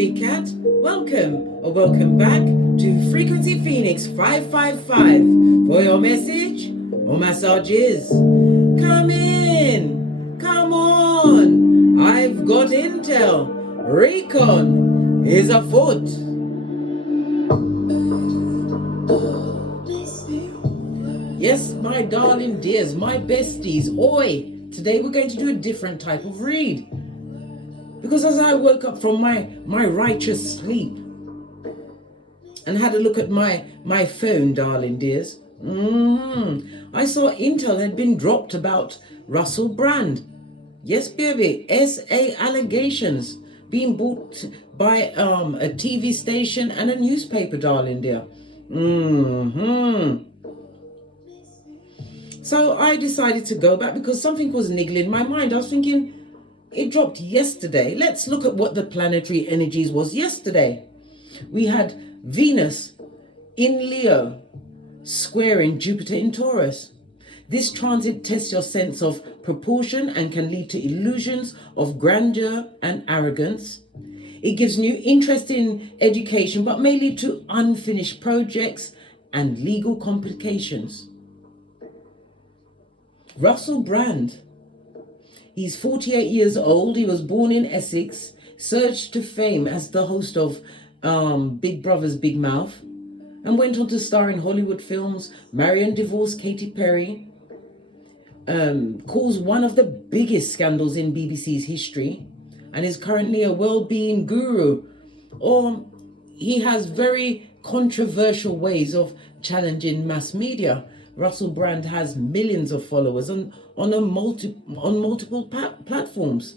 big cat. Welcome or welcome back to Frequency Phoenix 555 for your message or massages. Come in, come on. I've got intel. Recon is afoot. Yes, my darling dears, my besties. Oi, today we're going to do a different type of read. Because as I woke up from my righteous sleep and had a look at my phone, darling dears, I saw intel had been dropped about Russell Brand. Yes, baby, SA allegations being bought by a TV station and a newspaper, darling dear. So I decided to go back because something was niggling my mind. I was thinking, it dropped yesterday. Let's look at what the planetary energies was yesterday. We had Venus in Leo squaring Jupiter in Taurus. This transit tests your sense of proportion and can lead to illusions of grandeur and arrogance. It gives new interest in education, but may lead to unfinished projects and legal complications. Russell Brand. He's 48 years old. He was born in Essex, surged to fame as the host of Big Brother's Big Mouth, and went on to star in Hollywood films, marry and divorce Katy Perry, caused one of the biggest scandals in BBC's history, and is currently a well-being guru. Or he has very controversial ways of challenging mass media. Russell Brand has millions of followers on multiple platforms,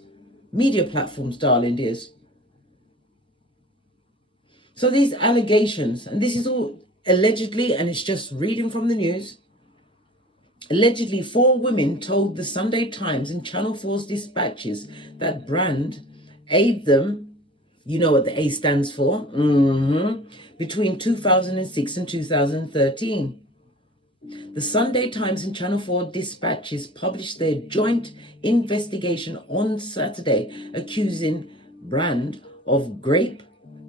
media platforms, darling dears. So these allegations, and this is all allegedly, and it's just reading from the news. Allegedly, 4 women told the Sunday Times and Channel 4's dispatches that Brand aided them, you know what the A stands for, between 2006 and 2013. The Sunday Times and Channel 4 dispatches published their joint investigation on Saturday, accusing Brand of grape,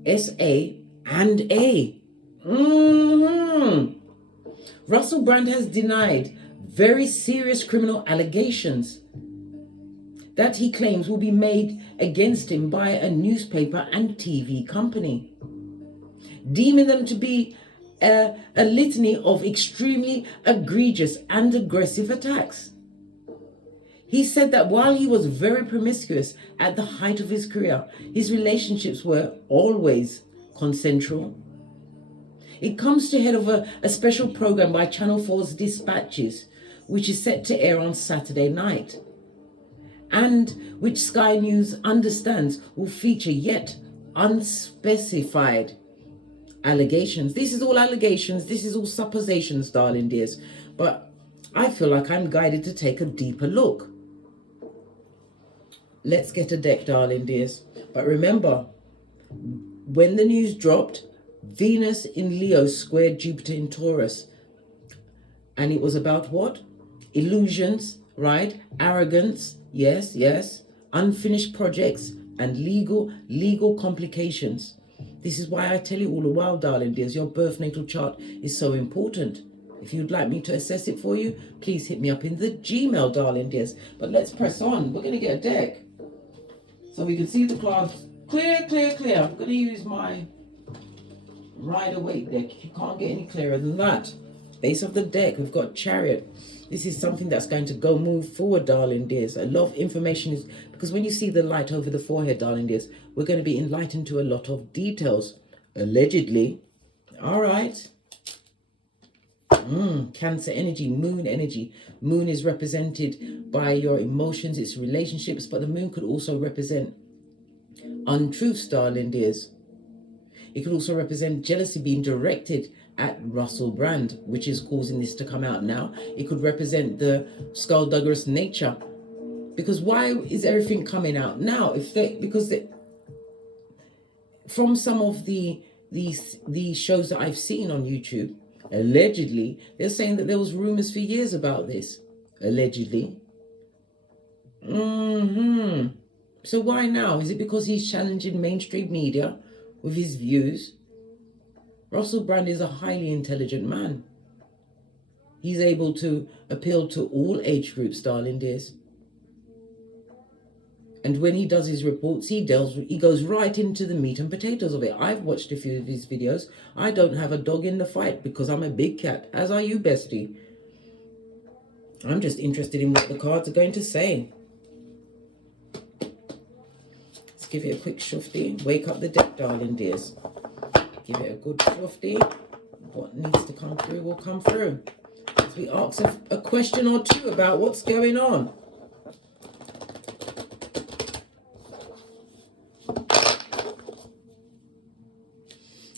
SA, and A. Russell Brand has denied very serious criminal allegations that he claims will be made against him by a newspaper and TV company, deeming them to be a litany of extremely egregious and aggressive attacks. He said that while he was very promiscuous at the height of his career, his relationships were always consensual. It comes to head of a special program by Channel 4's Dispatches, which is set to air on Saturday night, and which Sky News understands will feature yet unspecified allegations. This is all allegations. This is all suppositions, darling dears. But I feel like I'm guided to take a deeper look. Let's get a deck, darling dears. But remember, when the news dropped, Venus in Leo squared Jupiter in Taurus. And it was about what? Illusions, right? Arrogance, yes. Unfinished projects and legal complications. This is why I tell you all the while, darling dears, your birth natal chart is so important. If you'd like me to assess it for you, please hit me up in the Gmail, darling dears. But let's press on. We're going to get a deck so we can see the cards clear. I'm going to use my Rider-Waite deck. You can't get any clearer than that. Base of the deck, we've got Chariot. This is something that's going to move forward, darling dears. A lot of information is, because when you see the light over the forehead, darling dears, we're going to be enlightened to a lot of details, allegedly. All right. Cancer energy, moon energy. Moon is represented by your emotions, its relationships, but the moon could also represent untruths, darling dears. It could also represent jealousy being directed at Russell Brand, which is causing this to come out now. It could represent the skullduggerous nature. Because why is everything coming out now? From some of these shows that I've seen on YouTube, allegedly, they're saying that there was rumors for years about this. Allegedly. So why now? Is it because he's challenging mainstream media? with his views. Russell Brand is a highly intelligent man. He's able to appeal to all age groups, darling dears. And when he does his reports, he goes right into the meat and potatoes of it. I've watched a few of his videos. I don't have a dog in the fight because I'm a big cat, as are you, bestie. I'm just interested in what the cards are going to say. Let's give it a quick shufty. Wake up the deck, darling dears. Give it a good shufty. What needs to come through will come through. As we ask a question or two about what's going on.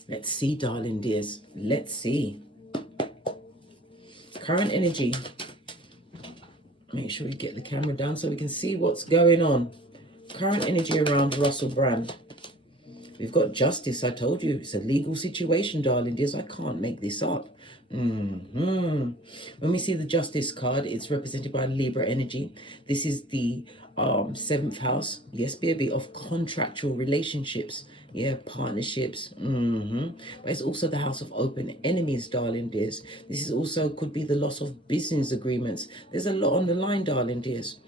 Let's see, darling dears. Let's see. Current energy. Make sure we get the camera down so we can see what's going on. Current energy around Russell Brand. We've got justice. I told you it's a legal situation, darling dears. I can't make this up. When we see the justice card, it's represented by Libra energy. This is the 7th house. Yes, baby, of contractual relationships. Yeah, partnerships. But it's also the house of open enemies, darling dears. This is also could be the loss of business agreements. There's a lot on the line, darling dears.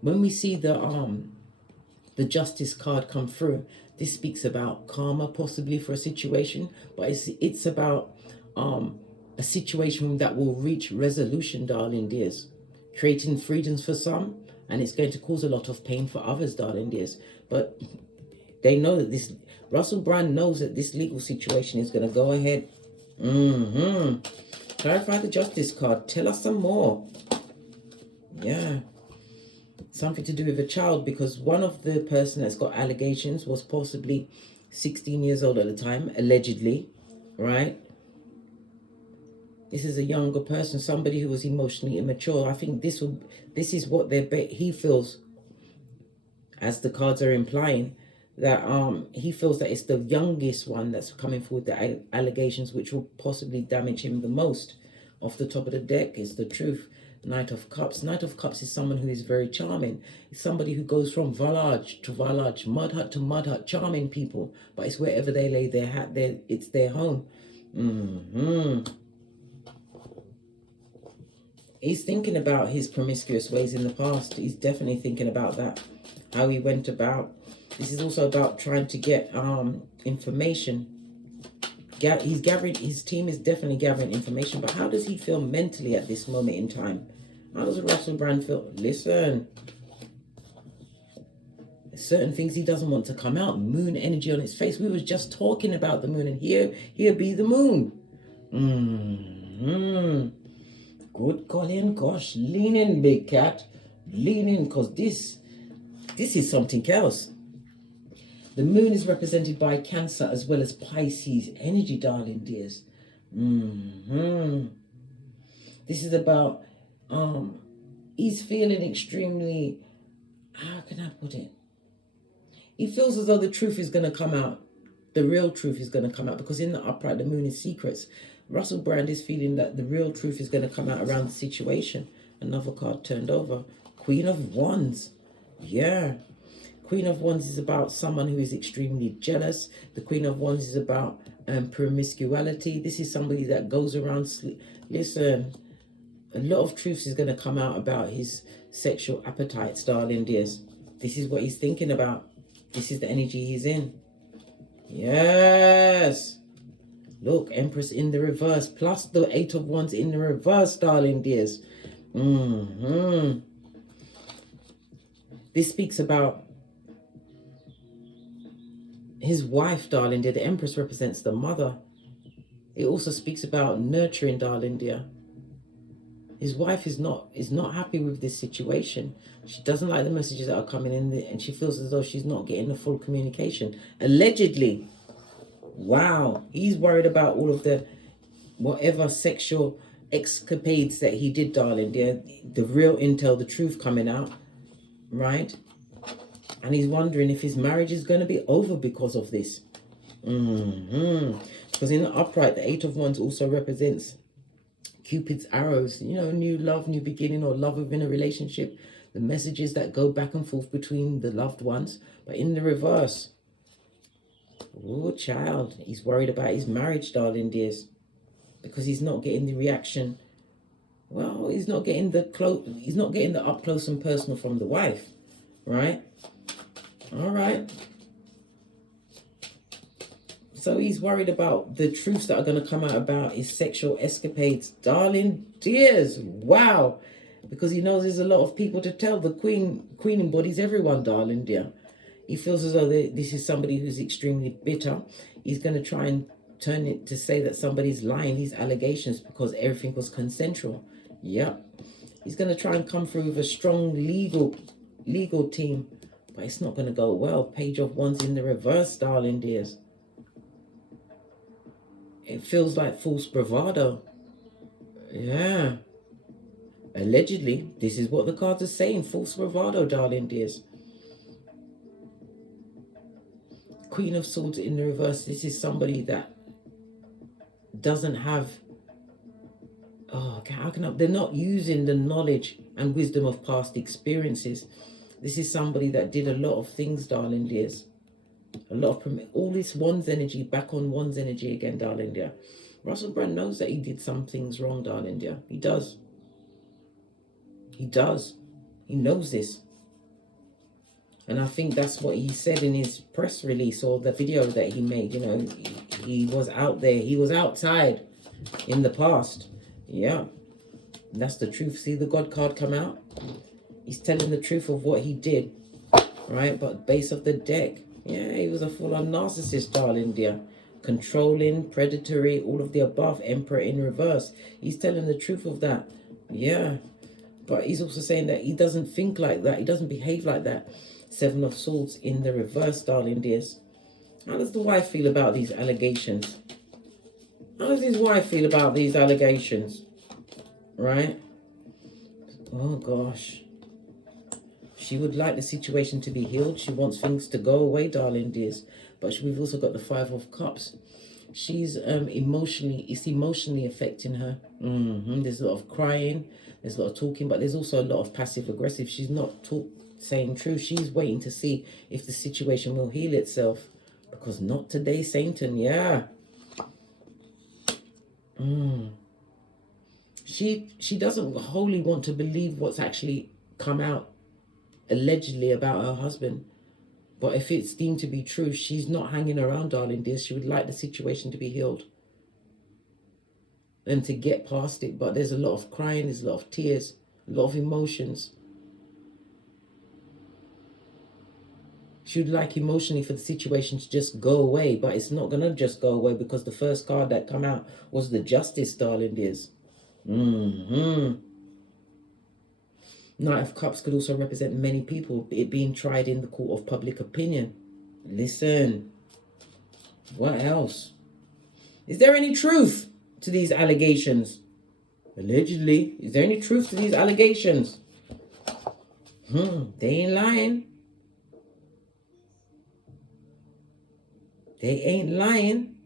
When we see the justice card come through, this speaks about karma, possibly for a situation, but it's about a situation that will reach resolution, darling dears, creating freedoms for some, and it's going to cause a lot of pain for others, darling dears. But they know that this Russell Brand knows that this legal situation is going to go ahead. Clarify the justice card. Tell us some more. Yeah. Something to do with a child, because one of the person that's got allegations was possibly 16 years old at the time, allegedly, right? This is a younger person, somebody who was emotionally immature. I think this is what he feels, as the cards are implying, that he feels that it's the youngest one that's coming forward with the allegations, which will possibly damage him the most. Off the top of the deck is the truth. Knight of Cups. Knight of Cups is someone who is very charming. It's somebody who goes from village to village, mud hut to mud hut, charming people. But it's wherever they lay their hat, it's their home. He's thinking about his promiscuous ways in the past. He's definitely thinking about that, how he went about. This is also about trying to get information. His team is definitely gathering information, but how does he feel mentally at this moment in time? How does Russell Brand feel? Listen, there's certain things he doesn't want to come out. Moon energy on his face. We was just talking about the moon, and here be the moon. Good golly, gosh, lean in, big cat, lean in, because this is something else. The moon is represented by Cancer as well as Pisces energy, darling dears. This is about, he's feeling extremely, how can I put it? He feels as though the truth is going to come out. The real truth is going to come out, because in the upright, the moon is secrets. Russell Brand is feeling that the real truth is going to come out around the situation. Another card turned over. Queen of Wands. Yeah. Queen of Wands is about someone who is extremely jealous. The Queen of Wands is about promiscuity. This is somebody that goes around listen, a lot of truth is going to come out about his sexual appetites, darling dears. This is what he's thinking about. This is the energy he's in. Yes. Look, Empress in the reverse, plus the 8 of Wands in the reverse, darling dears. This speaks about his wife, darling dear. The Empress represents the mother. It also speaks about nurturing, darling dear. His wife is not happy with this situation. She doesn't like the messages that are coming in, and she feels as though she's not getting the full communication. Allegedly. Wow. He's worried about all of the whatever sexual escapades that he did, darling dear. The real intel, the truth coming out. Right? And he's wondering if his marriage is going to be over because of this. Because in the upright, the 8 of Wands also represents Cupid's arrows. You know, new love, new beginning, or love within a relationship. The messages that go back and forth between the loved ones. But in the reverse, Oh, child. He's worried about his marriage, darling dears. Because he's not getting the reaction. Well, he's not getting the up close and personal from the wife. Right? All right. So he's worried about the truths that are going to come out about his sexual escapades. Darling dears. Wow. Because he knows there's a lot of people to tell. The queen embodies everyone, darling dear. He feels as though this is somebody who's extremely bitter. He's going to try and turn it to say that somebody's lying, these allegations, because everything was consensual. Yep. He's going to try and come through with a strong legal team. But it's not going to go well. Page of Wands in the reverse, darling dears. It feels like false bravado. Yeah. Allegedly, this is what the cards are saying. False bravado, darling dears. Queen of Swords in the reverse. This is somebody that doesn't have... Oh, how can I... They're not using the knowledge and wisdom of past experiences. This is somebody that did a lot of things, darling dears. A lot of... All this Wands energy, back on Wands energy again, darling dear. Russell Brand knows that he did some things wrong, darling dear. He does. He does. He knows this. And I think that's what he said in his press release or the video that he made. You know, he was out there. He was outside in the past. Yeah. And that's the truth. See the God card come out? He's telling the truth of what he did. Right? But base of the deck. Yeah, he was a full-on narcissist, darling dear. Controlling, predatory, all of the above. Emperor in reverse. He's telling the truth of that. Yeah. But he's also saying that he doesn't think like that. He doesn't behave like that. Seven of Swords in the reverse, darling dears. How does the wife feel about these allegations? How does his wife feel about these allegations? Right? Oh, gosh. She would like the situation to be healed. She wants things to go away, darling dears. But we've also got the Five of Cups. She's it's emotionally affecting her. There's a lot of crying. There's a lot of talking. But there's also a lot of passive aggressive. She's not saying true. She's waiting to see if the situation will heal itself. Because not today, Satan. Yeah. She doesn't wholly want to believe what's actually come out allegedly about her husband. But if it's deemed to be true, she's not hanging around, darling dear. She would like the situation to be healed and to get past it. But there's a lot of crying, there's a lot of tears, a lot of emotions. She would like emotionally for the situation to just go away, but it's not going to just go away because the first card that come out was the Justice, darling dears. Knight of Cups could also represent many people, it being tried in the court of public opinion. Listen, what else? Is there any truth to these allegations? Allegedly, is there any truth to these allegations? They ain't lying. They ain't lying.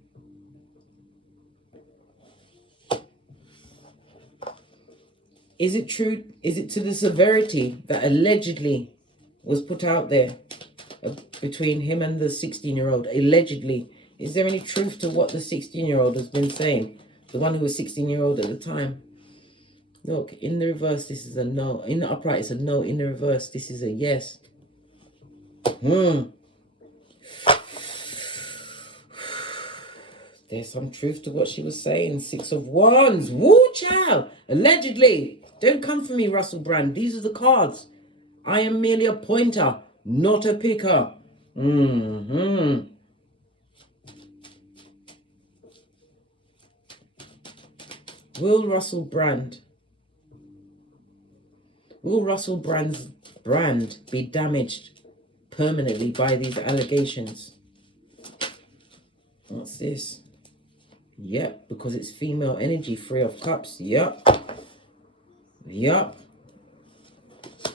Is it true? Is it to the severity that allegedly was put out there between him and the 16-year-old? Allegedly. Is there any truth to what the 16-year-old has been saying? The one who was 16-year-old at the time. Look, in the reverse, this is a no. In the upright, it's a no. In the reverse, this is a yes. There's some truth to what she was saying. Six of Wands. Woo, child. Allegedly. Don't come for me, Russell Brand. These are the cards. I am merely a pointer, not a picker. Will Russell Brand's brand be damaged permanently by these allegations? What's this? Yep, because it's female energy, Three of Cups. Yep.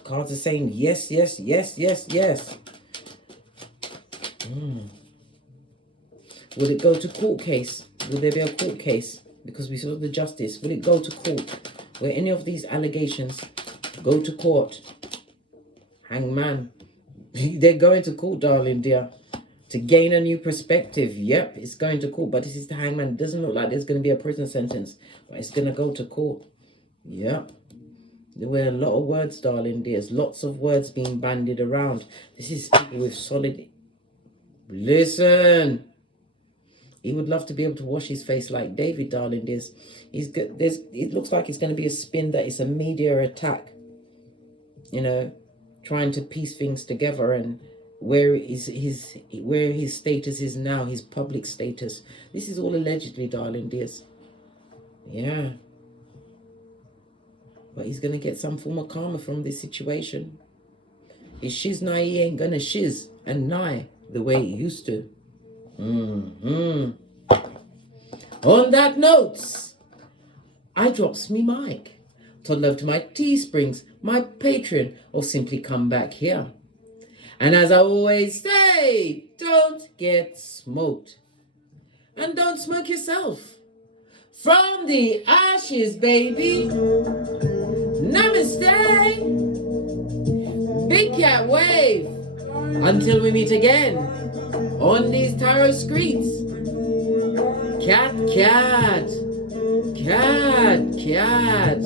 Cards are saying yes, yes, yes, yes, yes. Will it go to court case? Will there be a court case? Because we saw the Justice. Will it go to court? Will any of these allegations go to court? Hangman. They're going to court, darling dear. To gain a new perspective. Yep, it's going to court. But this is the Hangman. It doesn't look like there's going to be a prison sentence. But it's going to go to court. Yep. There were a lot of words, darling. There's lots of words being bandied around. This is people with solid... Listen. He would love to be able to wash his face like David, darling. It looks like it's going to be a spin that it's a media attack. You know, trying to piece things together and where his status is now, his public status. This is all allegedly, darling dears. Yeah. But he's going to get some form of karma from this situation. His shiz nigh, he ain't going to shiz and nigh the way he used to. On that note, I drops me mic. To love to my Teesprings, my Patreon, or simply come back here. And as I always say, don't get smoked. And don't smoke yourself. From the ashes, baby. Namaste. Big cat wave. Until we meet again on these tarot streets. Cat, cat. Cat, cat.